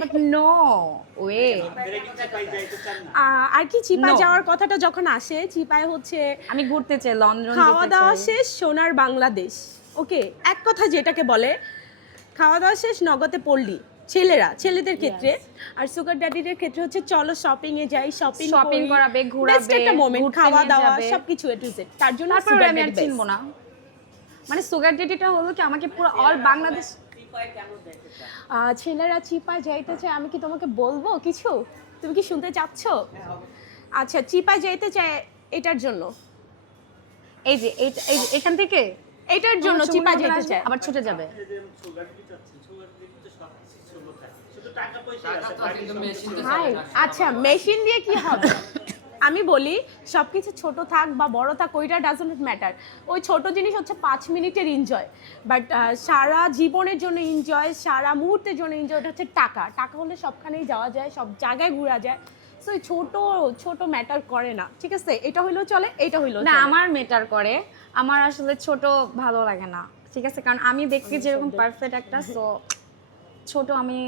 But no way আর কি চিপায় No. যাওয়ার কথাটা যখন আসে, চিপায় হচ্ছে আমি ঘুরতে চাই, লন্ডন খাওয়া যেতে দাওয়া চাই। শেষ, সোনার বাংলাদেশ। ওকে, এক কথা যেটাকে বলে খাওয়া দাওয়া শেষ, নগদে পড়লি ছেলেদের ক্ষেত্রে। আর সুগার ড্যাডিদের ক্ষেত্রে হচ্ছে চলো শপিং এ যাই, শপিং করাবে, ঘোরাবে, একটা মোমেন্ট, ঘুরতে খাওয়া নিয়ে দাওয়া যাবে। সবকিছু এ টু জেড। তার জন্য তারপর সুগার আমি আর ড্যাডি চিনবো না। মানে সুগার ডেডিটা হলো কি আমাকে পুরো অল বাংলাদেশ। ছেলেরা চিপায় যাইতে চায়, আমি কি তোমাকে বলবো কিছু? তুমি কি শুনতে চাচ্ছ? আচ্ছা, চিপায় যাইতে চায় এটার জন্য, এই যে এখান থেকে এটার জন্য চিপায় যেতে চায়। আবার ছুটে যাবে। ভাই আচ্ছা, মেশিন দিয়ে কি হবে? আমি বলি সবকিছু ছোট থাক বা বড় থাক, ওইটা ডাজন্ট ম্যাটার। ওই ছোট জিনিস হচ্ছে 5 মিনিটের এনজয়, বাট সারা জীবনের জন্য এনজয়, সারা মুহূর্তের জন্য এনজয়, ওটা হচ্ছে টাকা। টাকা হলে সবখানেই যাওয়া যায়, সব জায়গায় ঘোরা যায়। সো এই ছোট ছোট ম্যাটার করে না, ঠিক আছে? এটা হইলেও চলে, এটা হইলেও না, চলে। আমার মেটার করে। আমার আসলে ছোট ভালো লাগে না, ঠিক আছে? কারণ আমি দেখতে যেরকম পারফেক্ট একটা, সো ছোট আমি